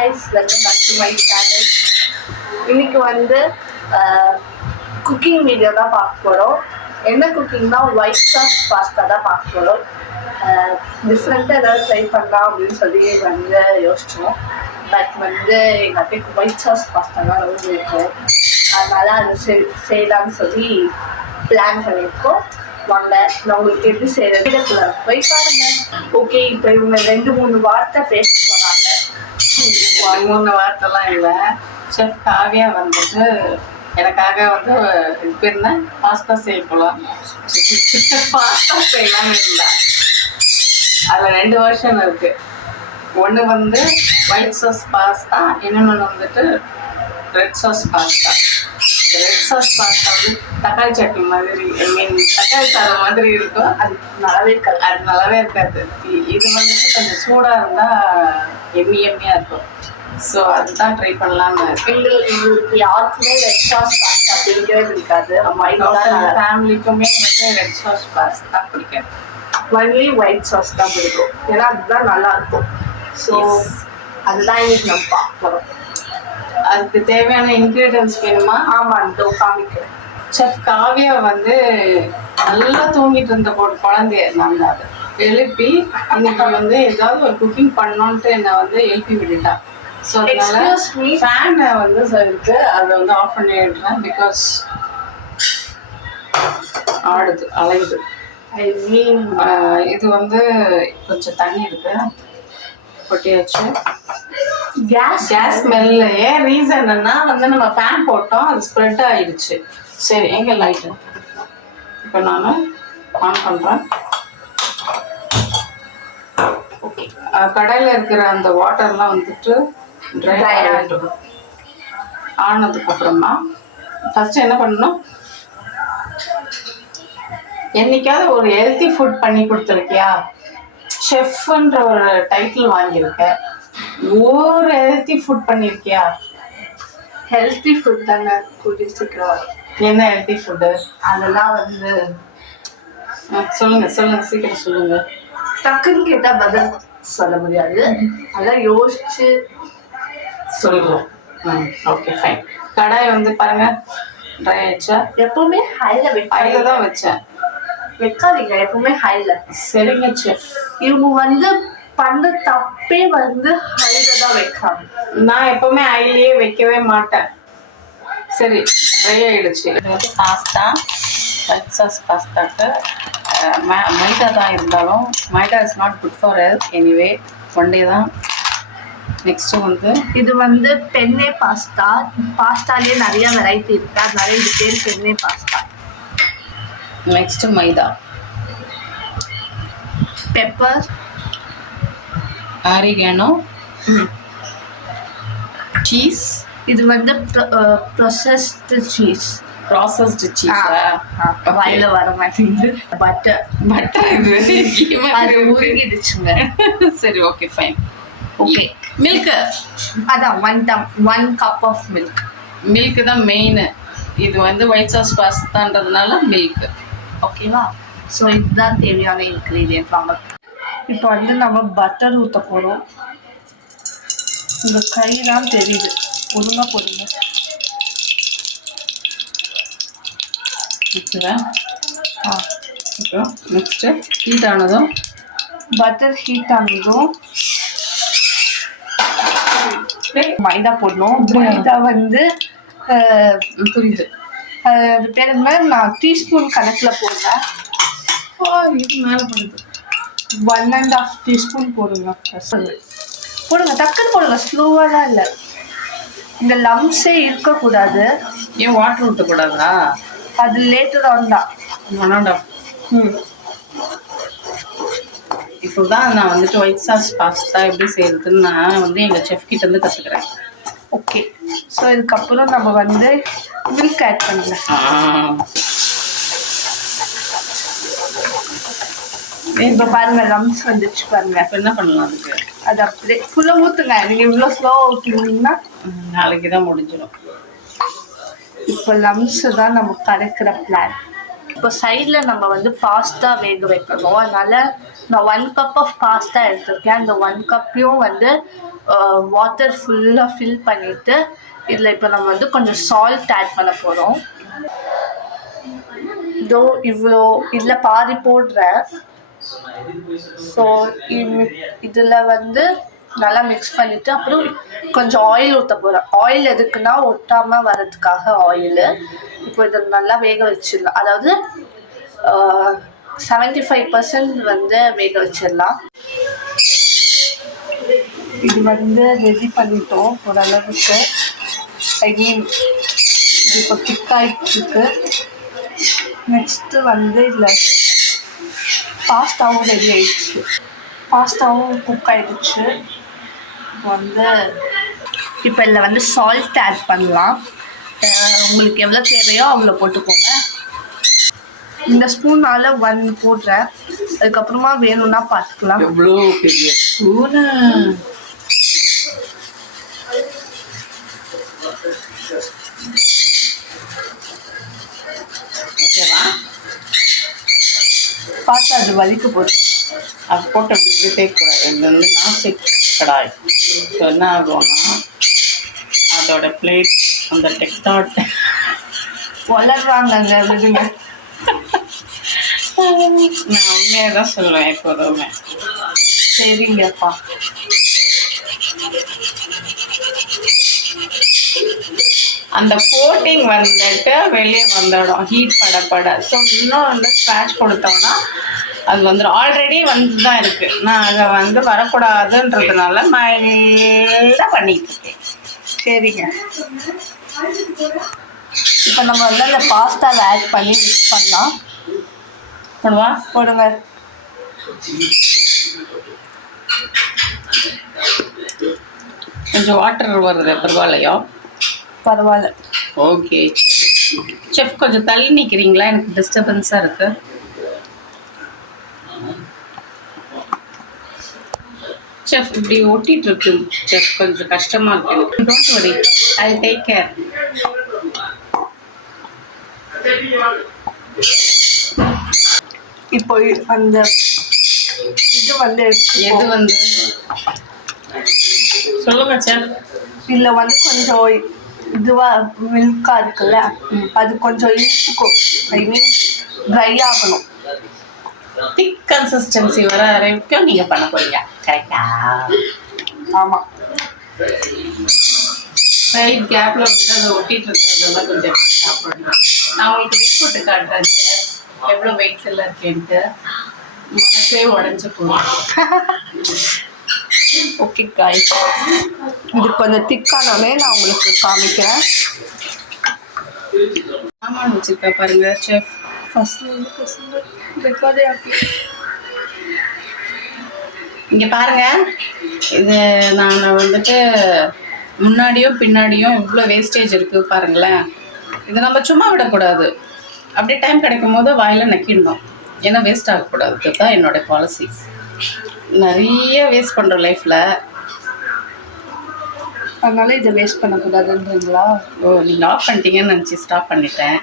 guys, welcome back to my channel. இன்னைக்கு வந்து cooking video தான் பார்க்க போகிறோம். என்ன குக்கிங்னா ஒயிட் சாஸ் பாஸ்தா தான் பார்க்க போகிறோம். டிஃப்ரெண்ட்டாக ஏதாவது ட்ரை பண்ணலாம் அப்படின்னு சொல்லி வந்து யோசித்தோம். பட் வந்து எங்கள் அத்தைக்கு ஒயிட் சாஸ் பாஸ்தா தான் ரொம்ப இருக்கும். அதனால் அது செய்யலாம்னு சொல்லி பிளான் பண்ணியிருக்கோம். வாங்க நான் உங்களுக்கு எப்படி செய்யறது போய் பாருங்க. ஓகே, இப்போ இவங்க 2-3 வார்த்தை பேச போறாங்க. 3 வார்த்தைலாம் இல்லை. செஃப் காவியா வந்துட்டு எனக்காக வந்து பேர்னா பாஸ்தா செய்ய போகலாம், பாஸ்தா செய்யலாம்னு இருந்தா. அதில் 2 வருஷன் இருக்கு. ஒன்று வந்து ஒயிட் சாஸ் பாஸ்தா, இன்னொன்று வந்துட்டு red sauce pasta. Red sauce pasta வந்து தக்காளி சட்னி மாதிரி, தக்காளி சாதம் மாதிரி இருக்கும். அது நல்லாவே இருக்காது. இது வந்துட்டு கொஞ்சம் சூடாக இருந்தால் எம்மியாக இருக்கும். ஸோ அதுதான் ட்ரை பண்ணலான்னு. எங்களுக்கு யாருக்குமே ரெட் சாஸ் பாஸ்தா பிடிக்கவே பிடிக்காது. ஃபேமிலிக்குமே வந்து ரெட் சாஸ் பாஸ்தா பிடிக்காது. ஒன்லி ஒயிட் சாஸ் தான் பிடிக்கும். ஏன்னா அதுதான் நல்லா இருக்கும். ஸோ அதுதான் இன்னைக்கு நம்ம பார்க்க போகிறோம். அதுக்கு தேவையான இன்க்ரீடியன்ஸ் வேணுமா? ஆமாம், இதோ காமிக்கிறேன். செஃப் காவியா வந்து நல்லா தூங்கிட்டு இருந்த குழந்தைய நான் அதை எழுப்பி இன்னைக்கு வந்து ஏதாவது ஒரு குக்கிங் பண்ணோன்ட்டு என்னை வந்து எழுப்பி விட்டுட்டா. ஸோ அதனால ஃபேனை வந்து இருக்கு, அதை வந்து ஆஃப் பண்ணிடுறேன். பிகாஸ் ஆடுது, அலையுது. இது வந்து கொஞ்சம் தண்ணி இருக்கு, கொட்டியாச்சு. கேஸ் ஸ்மெல்ல ஏன் ரீசன் என்னன்னா வந்து நம்ம ஃபேன் போட்டோம், அது ஸ்ப்ரெட் ஆயிடுச்சு. சரி, எங்க லைட்டு இப்போ நான் ஆன் பண்றேன். ஓகே, கடையில் இருக்கிற அந்த வாட்டர்லாம் வந்துட்டு ட்ரை ஆகிடும். ஆனதுக்கு அப்புறமா ஃபர்ஸ்ட் என்ன பண்ணணும், என்னைக்காவது ஒரு ஹெல்த்தி ஃபுட் பண்ணி கொடுத்துருக்கியா? ஷெஃப்ன்ற ஒரு டைட்டில் வாங்கியிருக்க. ஒரு ஹெல்த்தி ஃபுட் பண்ணியிருக்கியா? ஹெல்த்தி ஃபுட் தானே கூடிய சீக்கிரம். என்ன ஹெல்த்தி ஃபுட்டு? அதெல்லாம் வந்து சொல்லுங்க சீக்கிரம் சொல்லுங்க. டக்குன்னு கேட்டால் பதில் சொல்ல முடியாது. அதெல்லாம் யோசிச்சு சொல்லுவோம். Okay fine. கடாய் வந்து பாருங்க ட்ரை ஆயிடுச்சா? எப்பவுமே ஹைல தான் வச்சேன். வைக்காதீங்க எப்பவுமே ஹைல. சரிங்க செஃப். இவங்க வந்து பண்ண தப்பே வந்து ஹைல தான் வைக்காங்க. நான் எப்பவுமே ஹைலயே வைக்கவே மாட்டேன். சரி, ட்ரை ஆயிடுச்சு. இது வந்து பாஸ்தா, ஒயிட் சாஸ் பாஸ்தாக்கு மைதா தான் இருந்தாலும் maida is not good for health. Anyway one day தான். நெக்ஸ்ட் வந்து இது வந்து பென்னே பாஸ்தா. பாஸ்தாலே நிறைய வெரைட்டி இருக்கு, அதனால இது பேர் பென்னே பாஸ்தா. நெக்ஸ்ட் மைதா, பெப்பர், ஆரிகானோ, சீஸ். இது வந்து ப்ராசஸ்டு சீஸ். வாயில வர மாட்டேங்குது. பட்டர் அது உருகிடுச்சுங்க. சரி, ஓகே ஃபைன். ஓகே, மில்க் அதான் 1 கப் ஆஃப் மில்க் தான் மெயின். இது வந்து ஒயிட் சாஸ் பாஸ்தான்றதுனால மில்க். ஓகேவா? ஸோ இதுதான் தேவையான இன்க்ரீடியன்ட். வாங்க இப்போ வந்து நம்ம பட்டர் ஊற்ற போகிறோம். உங்கள் கையெல்லாம் தெரியுது, ஒழுங்காக போடுங்க. அப்புறம் நெக்ஸ்ட்டு ஹீட் ஆனதும் பட்டர் ஹீட் ஆனதும் மைதா போடணும். மைதா வந்து புரியுது. அது பேர் என்ன, நான் டீஸ்பூன் கணக்கில் போடுறேன். இது மேலே போடுது. 1.5 டீஸ்பூன் போடுங்க. போடுங்க, டக்குன்னு போடுங்க, ஸ்லோவாலாம் இல்லை. இந்த லம்ஸே இருக்கக்கூடாது. ஏன் வாட்டர் ஊற்றக்கூடாதா? அது லேட்டர் ஆன் தான். 1.5. இப்போ தான் நான் வந்துட்டு ஒயிட் சாஸ் பாஸ்தா எப்படி செய்யறதுன்னு நான் வந்து எங்கள் செஃப் கிட்ட இருந்து கற்றுக்கிறேன். ஓகே, ஸோ இதுக்கப்புறம் நம்ம வந்து மில்க் ஆட் பண்ணலாம். இப்போ பாருங்க லம்ஸ் வந்துச்சு பாருங்க. இப்போ என்ன பண்ணலாம் அதுக்கு? அது அப்படியே ஃபுல்லாக ஊற்றுங்க. நீங்கள் இவ்வளோ ஸ்லோவாக ஊற்றினீங்கன்னா நாளைக்கு தான் முடிஞ்சிடும். இப்போ லம்ஸு தான் நம்ம கரைக்கிற பிளான். இப்போ சைடில் நம்ம வந்து பாஸ்தா வேக வைக்கணும். அதனால் நான் 1 கப் ஆஃப் பாஸ்தா எடுத்திருக்கேன். அந்த 1 கப்பையும் வந்து வாட்டர் ஃபுல்லாக ஃபில் பண்ணிவிட்டு இதில் இப்போ நம்ம வந்து கொஞ்சம் சால்ட் ஆட் பண்ண போகிறோம். இதோ இவ்வளோ இதில் பாதி போடுறேன். ஸோ இதில் வந்து நல்லா மிக்ஸ் பண்ணிவிட்டு அப்புறம் கொஞ்சம் ஆயில் ஊற்ற போகிறேன். ஆயில் எதுக்குன்னா ஒட்டாமல் வர்றதுக்காக ஆயிலு. இப்போ இதை நல்லா வேக வச்சிடலாம். அதாவது 75% வந்து வேக வச்சிடலாம். இது வந்து ரெடி பண்ணிட்டோம் ஓரளவுக்கு. ஐ மீன் இது இப்போ திக்காயிட்டுருக்கு. நெக்ஸ்ட்டு வந்து இதில் பாஸ்தாவும் ரெடி ஆயிடுச்சு. பாஸ்தாவும் குக் ஆகிடுச்சு. இப்போ இதில் வந்து சால்ட் ஆட் பண்ணலாம். உங்களுக்கு எவ்வளோ தேவையோ அவ்வளோ போட்டுக்கோங்க. இந்த ஸ்பூனால் 1 போடுறேன். அதுக்கப்புறமா வேணும்னா பார்த்துக்கலாம். எவ்வளோ பெரிய ஸ்பூனு! ஓகேவா? பார்த்து அது வலிக்க போகுது. அது போட்டு அப்படி இப்படி தேய்க்கக்கூடாது. இது வந்து நான்ஸ்டிக் கடாய். ஸோ என்ன ஆகும்னா அதோட பிளேட் அந்த டெக்டாட் வளர்றாங்கங்க விடுங்க. நான் உண்மையாக தான் சொல்லுவேன் எப்போதுமே. சரிங்கப்பா. அந்த கோட்டிங் வந்துட்டு வெளியே வந்துடும் ஹீட் படப்பட. ஸோ இன்னும் வந்து ஸ்க்ராட்ச் கொடுத்தோம்னா அது வந்துடும். ஆல்ரெடி வந்து தான் இருக்குது. நான் அதை வந்து வரக்கூடாதுன்றதுனால மைல்டாக பண்ணிட்டு இருக்கேன். சரிங்க. இப்போ நம்ம வந்து அந்த பாஸ்தாவை ஆட் பண்ணி மிக்ஸ் பண்ணலாம். போடுங்க. கொஞ்சம் வாட்டர் வருது, பரவாயில்லையா? பரவாயில்ல. ஓகே செஃப், கொஞ்சம் தள்ளி நிற்கிறீங்களா? எனக்கு டிஸ்டர்பன்ஸாக இருக்கு. செஃப் இப்படி ஒட்டிட்டு இருக்கு செஃப், கொஞ்சம் கஷ்டமா இருக்கு. Don't worry, I take care. இப்போ அந்த இது வந்து எது வந்து சொல்லுங்க செஃப். இதில் வந்து கொஞ்சம் இதுவாக மில்காக இருக்குல்ல, அது கொஞ்சம் இழுத்துக்கும். ஐ மீன் ட்ரை ஆகணும். திக் கன்சிஸ்டன்சி வர வரைக்கும் நீங்க பண்ண போறீங்க, கரெக்டா? ஆமாம். சைட் கேப்ல வந்து அதை ஒட்டிட்டு இருக்கிறதெல்லாம் கொஞ்சம் சாப்பிடணும். நான் உங்களுக்கு வெயிட் போட்டு காட்டுறேன் எவ்வளோ வெயிட் எல்லாம் இருக்கேன்ட்டு. மனசே உடஞ்சி போகும். ஓகே காய்ஸ், இது கொஞ்சம் திக்கானோடனே நான் உங்களுக்கு காமிக்கிறேன். சாமான் வச்சுருக்கா பாருங்க செஃப். இங்கே பாருங்க, இது நான் வந்துட்டு முன்னாடியும் பின்னாடியும் இவ்வளோ வேஸ்டேஜ் இருக்குது பாருங்களேன். இதை நம்ம சும்மா விடக்கூடாது. அப்படியே டைம் கிடைக்கும் போது வாயில் நக்கிடணும். ஏன்னா வேஸ்ட் ஆகக்கூடாது. இதுதான் என்னோடய பாலிசி. நிறைய வேஸ்ட் பண்ணுறோம் லைஃப்பில். அதனால இதை வேஸ்ட் பண்ணக்கூடாதுன்றீங்களா? ஓ, நீங்கள் ஆஃப் பண்ணிட்டீங்கன்னு நினச்சி ஸ்டாப் பண்ணிட்டேன்.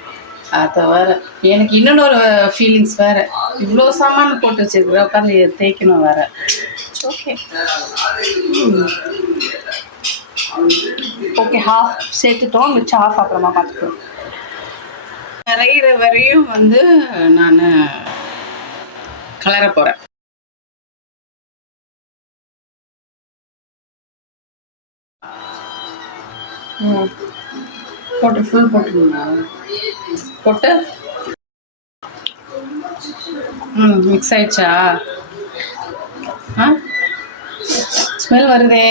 அதை வேறு எனக்கு இன்னொரு ஃபீலிங்ஸ் வேறு. இவ்வளோ சாமான் போட்டு வச்சுருக்குற உட்காந்து தேய்க்கணும் வேறு. ஓகே ஓகே, ஹாஃப் சேர்த்துட்டோம். மிச்சம் ஹாஃப் அப்புறமா பார்த்துக்கோம். கரையிற வரையும் வந்து நான் கலர போகிறேன். போட்டு ஃபுல் போட்டுருங்க. போட்டு மிக்ஸ் ஆயிடுச்சா? ஸ்மெல் வருதே,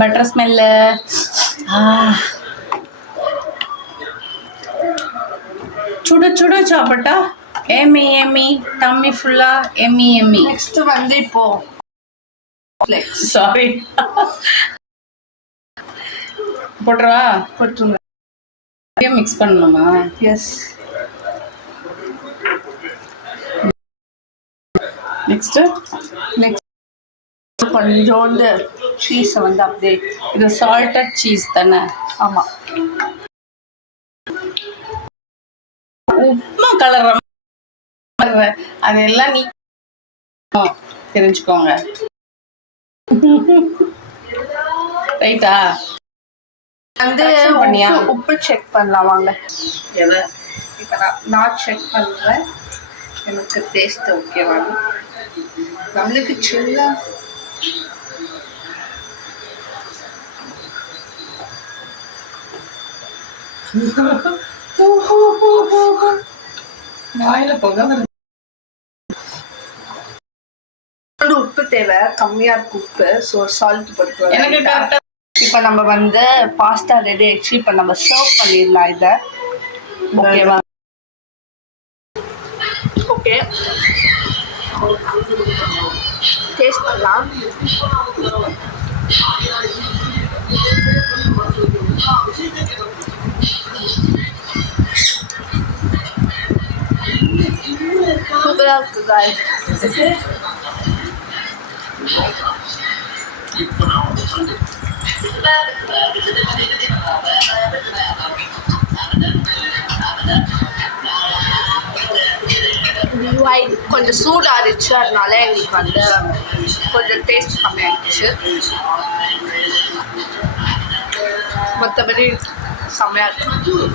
பட்டர் ஸ்மெல்லு. சுடு சுடு சாப்பிட்டா எம்மி எம்மி, டம்மி ஃபுல்லா எம்மி எம்மி. நெக்ஸ்ட் வந்து இப்போ சாரி போட்டுருவா? போட்டுருங்க. மிக்ஸ் பண்ணணுமா? எஸ். நெக்ஸ்ட் கொஞ்சோண்டு சீஸை வந்து அப்படியே. இது சால்டட் சீஸ் தானே? ஆமாம். உப்புமா கலர் அதெல்லாம் நீ தெரிஞ்சுக்கோங்க. ரைட்டா வந்து Correction பண்ணியா? உப்பு செக் பண்ணலாம் வாங்க. எதை இப்போ நான் செக் பண்ணுறேன் எனக்கு டேஸ்ட் ஓகேவா. நம்மளுக்கு சின்ன வாயில போக உப்பு தேவை கம்மியா இருக்கு உப்பு. ஸோ சால்ட் போட்டுக்கலாம். எனக்கு கரெக்டா இப்போ நம்ம வந்து பாஸ்தா ரெடி ஆயிடுச்சு. இப்போ நம்ம சர்வ் பண்ணிடலாம் இதை. ஓகேவா? ஓகே, டேஸ்ட் பண்ணலாம். சூப்பராக இருக்கு guys. கொஞ்சம் சூடாகிடுச்சு, அதனால எங்களுக்கு வந்து கொஞ்சம் டேஸ்ட் கம்மியாகிடுச்சு. மற்றபடி செம்மையாக இருக்கு.